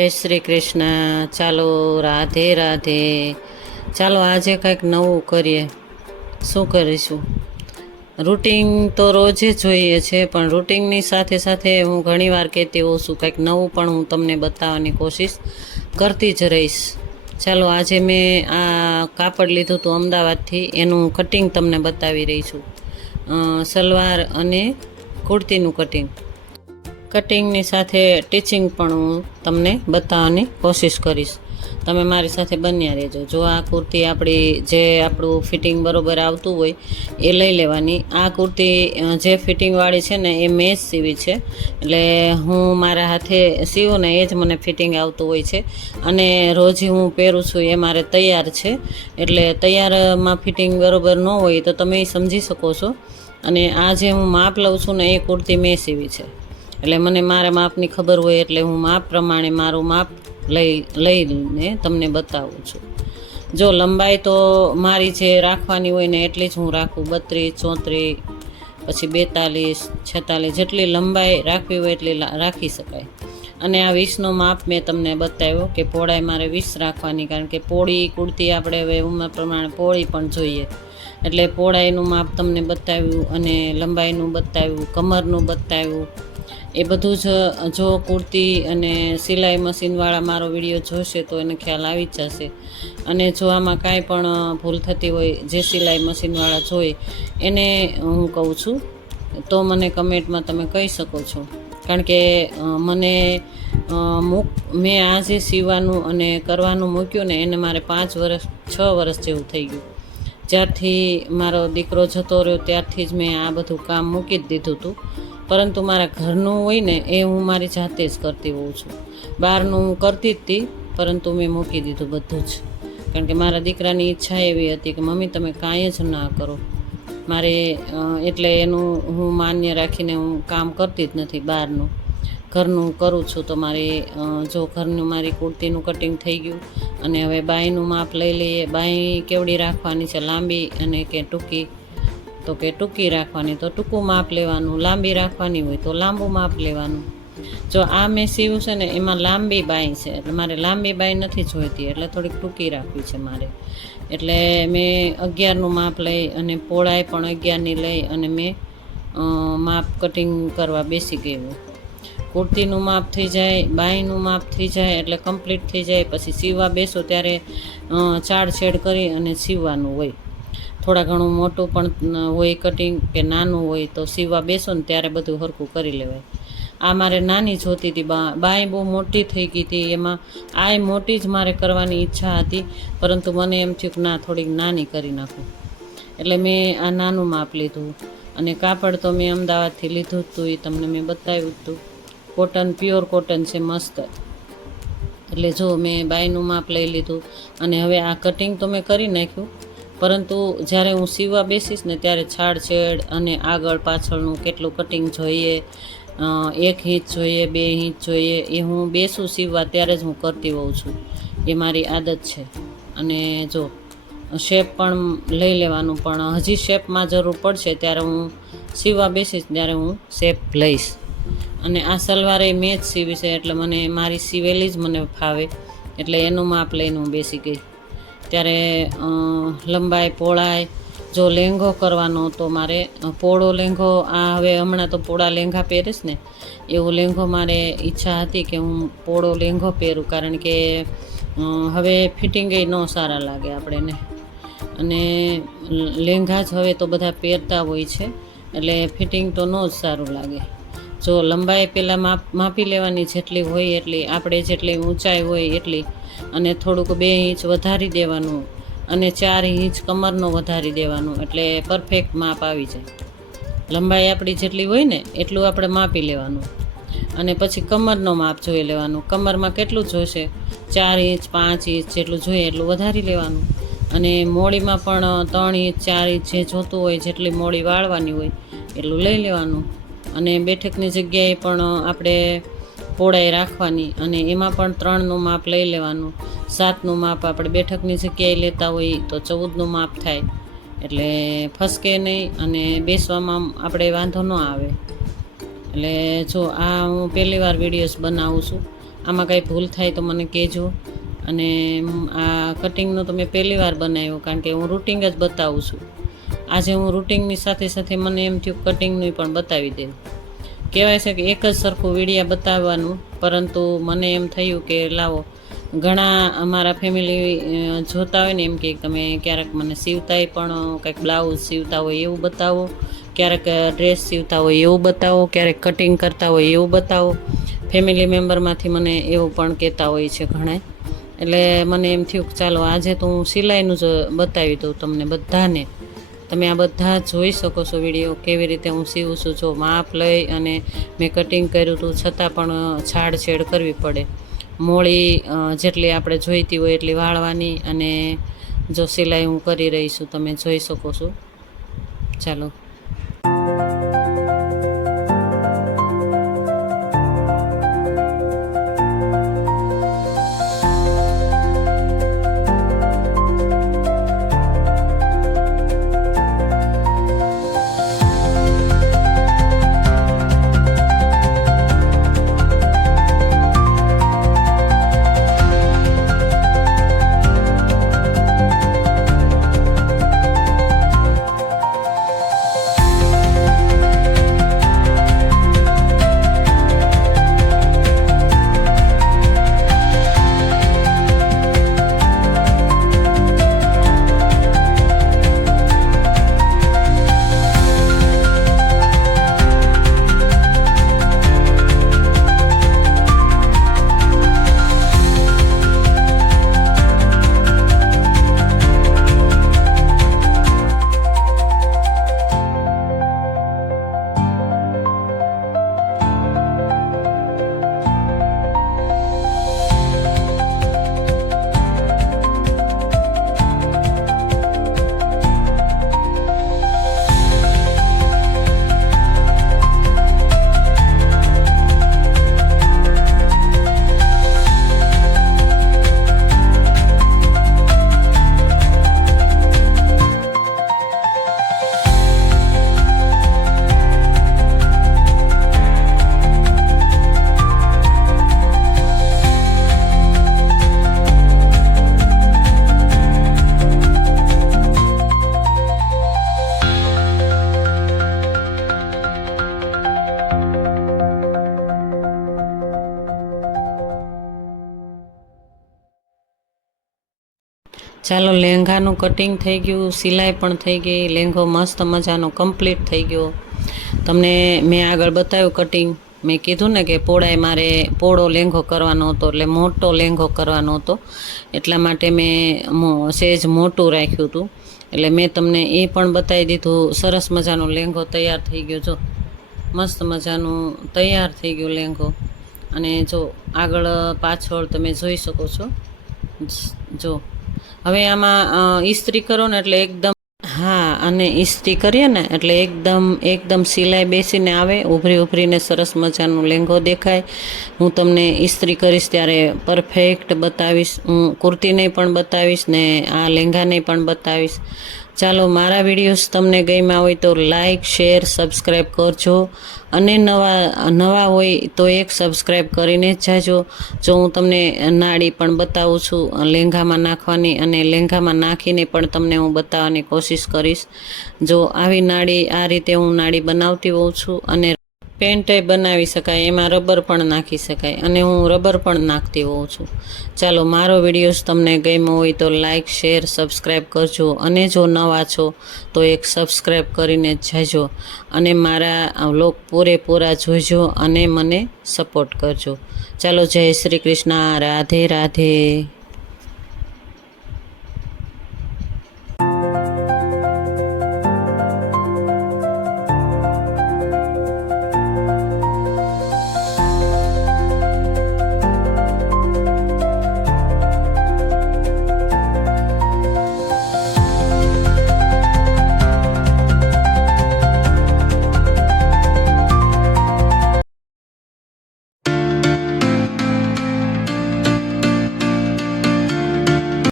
જય શ્રી કૃષ્ણ. ચાલો, રાધે રાધે. ચાલો આજે કંઈક નવું કરીએ. શું કરીશું? રૂટિન તો રોજે જોઈએ છે, પણ રૂટિનની સાથે સાથે હું ઘણીવાર કહેતી હોઉં છું કંઈક નવું પણ હું તમને બતાવવાની કોશિશ કરતી જ રહીશ. ચાલો આજે મેં આ કાપડ લીધું હતું અમદાવાદથી, એનું કટિંગ તમને બતાવી રહી છું. સલવાર અને કુર્તીનું કટિંગની સાથે ટીચિંગ પણ હું તમને બતાવવાની કોશિશ કરીશ. તમે મારી સાથે બન્યા રહેજો. જો આ કુર્તી આપણું ફિટિંગ બરોબર આવતું હોય એ લઈ લેવાની. આ કુર્તી જે ફિટિંગવાળી છે ને એ મેં જ સીવી છે, એટલે હું મારા હાથે સીવું ને એ જ મને ફિટિંગ આવતું હોય છે, અને રોજ હું પહેરું છું એ મારે તૈયાર છે. એટલે તૈયારમાં ફિટિંગ બરોબર ન હોય તો તમે સમજી શકો છો. અને આ જે હું માપ લઉં છું ને એ કુર્તી મેં સીવી છે, એટલે મને મારા માપની ખબર હોય, એટલે હું માપ પ્રમાણે મારું માપ લઈને તમને બતાવું છું. જો લંબાઈ તો મારી જે રાખવાની હોય ને એટલી જ હું રાખું, 32, 34, પછી 42, 46, જેટલી લંબાઈ રાખવી હોય એટલી રાખી શકાય. અને આ 20નો માપ મેં તમને બતાવ્યો કે પહોળાઈ મારે 20 રાખવાની, કારણ કે પોળી કુર્તી આપણે હવે ઉંમર પ્રમાણે પોળી પણ જોઈએ, એટલે પહોળાઈનું માપ તમને બતાવ્યું અને લંબાઈનું બતાવ્યું, કમરનું બતાવ્યું. એ બધું જ જો કુર્તી અને સિલાઈ મશીનવાળા મારો વિડીયો જોશે તો એને ખ્યાલ આવી જ જશે. અને જો આમાં કાંઈ પણ ભૂલ થતી હોય, જે સિલાઈ મશીનવાળા જોઈ એને હું કહું છું, તો મને કમેન્ટમાં તમે કહી શકો છો. કારણ કે મેં આ જે સીવવાનું અને કરવાનું મૂક્યું ને એને મારે 6 વર્ષ જેવું થઈ ગયું. જ્યારથી મારો દીકરો જતો રહ્યો ત્યારથી જ મેં આ બધું કામ મૂકી જ દીધું હતું. પરંતુ મારા ઘરનું હોય ને એ હું મારી જાતે જ કરતી હોઉં છું. બહારનું હું કરતી જ હતી, પરંતુ મેં મૂકી દીધું બધું જ. કારણ કે મારા દીકરાની ઈચ્છા એવી હતી કે મમ્મી તમે કાંઈ જ ના કરો. મારે એટલે એનું હું માન્ય રાખીને હું કામ કરતી જ નથી બહારનું. ઘરનું કરું છું. તો જો ઘરનું મારી કુર્તીનું કટિંગ થઈ ગયું, અને હવે બાંયનું માપ લઈ લઈએ. બાંય કેવડી રાખવાની છે, લાંબી અને કે ટૂંકી? તો કે ટૂંકી રાખવાની તો ટૂંકું માપ લેવાનું, લાંબી રાખવાની હોય તો લાંબુ માપ લેવાનું. જો આ મેં સીવ્યું છે ને એમાં લાંબી બાંય છે, એટલે મારે લાંબી બાંય નથી જોઈતી, એટલે થોડીક ટૂંકી રાખવી છે મારે. એટલે મેં 11નું માપ લઈ અને પહોળાઈ પણ 11ની લઈ અને મેં માપ કટિંગ કરવા બેસી ગયું. કુર્તીનું માપ થઈ જાય, બાંયનું માપ થઈ જાય, એટલે કમ્પ્લીટ થઈ જાય. પછી સીવવા બેસો ત્યારે ચાળછેડ કરી અને સીવવાનું હોય. થોડા ઘણું મોટું પણ હોય કટિંગ કે નાનું હોય તો સીવવા બેસો ને ત્યારે બધું સરખું કરી લેવાય. આ મારે નાની જોતી હતી, બાંય બહુ મોટી થઈ ગઈ હતી. એમાં આ મોટી જ મારે કરવાની ઈચ્છા હતી, પરંતુ મને એમ થયું કે ના, થોડીક નાની કરી નાખું. એટલે મેં આ નાનું માપ લીધું. અને કાપડ તો મેં અમદાવાદથી લીધું હતું, એ તમને મેં બતાવ્યું હતું. કોટન, પ્યોર કોટન છે, મસ્ત. એટલે જો મેં બાંયનું માપ લઈ લીધું અને હવે આ કટિંગ તો મેં કરી નાખ્યું, પરંતુ જ્યારે હું સીવવા બેસીશ ને ત્યારે છાડછેડ અને આગળ પાછળનું કેટલું કટિંગ જોઈએ, 1 ઇંચ જોઈએ, 2 ઇંચ જોઈએ, એ હું બેસું સીવવા ત્યારે જ હું કરતી હોઉં છું. એ મારી આદત છે. અને જો શેપ પણ લઈ લેવાનું, પણ હજી શેપમાં જરૂર પડશે ત્યારે હું સીવવા બેસીશ ત્યારે હું શેપ લઈશ. અને આ સલવારે મેં જ સીવી છે, એટલે મને મારી સીવેલી જ મને ફાવે, એટલે એનું માપ લઈને હું બેસી ગઈ. ત્યારે લંબાઈ, પહોળાઈ, જો લહેંગો કરવાનો તો મારે પહોળો લહેંગો, હવે હમણાં તો પોળા લહેંગા પહેરીશ ને, એવો લહેંગો મારે ઈચ્છા હતી કે હું પોળો લહેંગો પહેરું, કારણ કે હવે ફિટિંગ ન સારા લાગે આપણને. અને લહેંગા જ હવે તો બધા પહેરતા હોય છે, એટલે ફિટિંગ તો ન જ સારું લાગે. જો લંબાઈ પહેલાં માપી લેવાની, જેટલી હોય એટલી, આપણે જેટલી ઊંચાઈ હોય એટલી, અને થોડુંક 2 ઇંચ વધારી દેવાનું, અને 4 ઇંચ કમરનો વધારી દેવાનું, એટલે પરફેક્ટ માપ આવી જાય. લંબાઈ આપણી જેટલી હોય ને એટલું આપણે માપી લેવાનું, અને પછી કમરનો માપ જોઈ લેવાનું. કમરમાં કેટલું જોઈશે, 4 ઇંચ 5 ઇંચ જેટલું જોઈએ એટલું વધારી લેવાનું. અને મોડીમાં પણ 3 ઇંચ 4 ઇંચ જે જોતું હોય, જેટલી મોડી વાળવાની હોય એટલું લઈ લેવાનું. અને બેઠકની જગ્યાએ પણ આપણે પહોળાઈ રાખવાની, અને એમાં પણ 3નું માપ લઈ લેવાનું. 7નું માપ આપણે બેઠકની જગ્યાએ લેતા હોઈએ તો 14નું માપ થાય, એટલે ફસકે નહીં અને બેસવામાં આપણે વાંધો ન આવે. એટલે જો આ હું પહેલી વાર વિડીયોઝ બનાવું છું, આમાં કાંઈ ભૂલ થાય તો મને કહેજો. અને આ કટિંગનો તો મેં પહેલી વાર બનાવ્યો, કારણ કે હું રૂટિંગ જ બતાવું છું. આજે હું રૂટિંગની સાથે સાથે મને એમ થયું કટિંગનું પણ બતાવી દઉં. કહેવાય છે કે એક જ સરખું વિડીયા બતાવવાનું, પરંતુ મને એમ થયું કે લાવો, ઘણા અમારા ફેમિલી જોતા હોય ને એમ કે તમે ક્યારેક મને સીવતાય પણ કંઈક બ્લાઉઝ સીવતા હોય એવું બતાવો, ક્યારેક ડ્રેસ સીવતા હોય એવું બતાવો, ક્યારેક કટિંગ કરતા હોય એવું બતાવો. ફેમિલી મેમ્બરમાંથી મને એવું પણ કહેતા હોય છે ઘણા. એટલે મને એમ થયું કે ચાલો આજે તો હું સિલાઈનું જ બતાવી દઉં તમને બધાને. તમે આ બધા જોઈ શકો છો વિડીયો, કેવી રીતે હું સીવું છું. જો માપ લઈ અને મેં કટિંગ કર્યું હતું, છતાં પણ છાડછેડ કરવી પડે. મોળી જેટલી આપણે જોઈતી હોય એટલી વાળવાની. અને જો સિલાઈ હું કરી રહી છું, તમે જોઈ શકો છો. ચાલો. ચાલો, લહેંગાનું કટિંગ થઈ ગયું, સિલાઈ પણ થઈ ગઈ, લહેંગો મસ્ત મજાનો કમ્પ્લીટ થઈ ગયો. તમને મેં આગળ બતાવ્યું કટિંગ. મેં કીધું ને કે પહોળાઈ મારે પહોળો લહેંગો કરવાનો હતો, એટલે મોટો લહેંગો કરવાનો હતો. એટલા માટે મેં સહેજ મોટું રાખ્યું હતું. એટલે મેં તમને એ પણ બતાવી દીધું. સરસ મજાનો લહેંગો તૈયાર થઈ ગયો. જો મસ્ત મજાનું તૈયાર થઈ ગયું લહેંગો. અને જો આગળ પાછળ તમે જોઈ શકો છો. જો હવે આમાં ઇસ્ત્રી કરો ને એટલે એકદમ, હા, અને ઇસ્ત્રી કરીએ ને એટલે એકદમ સિલાઈ બેસીને આવે, ઉભરીને સરસ મજાનો લહેંગો દેખાય. હું તમને ઇસ્ત્રી કરીશ ત્યારે પરફેક્ટ બતાવીશ. હું કુર્તીને પણ બતાવીશ ને આ લહેંગાને પણ બતાવીશ. ચાલો, મારા વિડીયોઝ તમને ગમ્યા હોય તો લાઈક, શેર, સબસ્ક્રાઈબ કરજો. અને નવા હોય તો એક સબસ્ક્રાઈબ કરીને જ જાજો. જો હું તમને નાડી પણ બતાવું છું લહેંગામાં નાખવાની, અને લહેંગામાં નાખીને પણ તમને હું બતાવવાની કોશિશ કરીશ. જો આવી નાડી, આ રીતે હું નાડી બનાવતી હોઉં છું. અને પેન્ટય બનાવી શકાય, એમાં રબર પણ નાખી શકાય, અને હું રબર પણ નાખતી હોઉં છું. ચાલો, મારો વિડીયોઝ તમને ગમ્યો હોય તો લાઈક, શેર, સબસ્ક્રાઈબ કરજો. અને જો નવા છો તો એક સબસ્ક્રાઈબ કરીને જ જાજો. અને મારા વ્લોગ પૂરેપૂરા જોજો અને મને સપોર્ટ કરજો. ચાલો, જય શ્રી કૃષ્ણ, રાધે રાધે.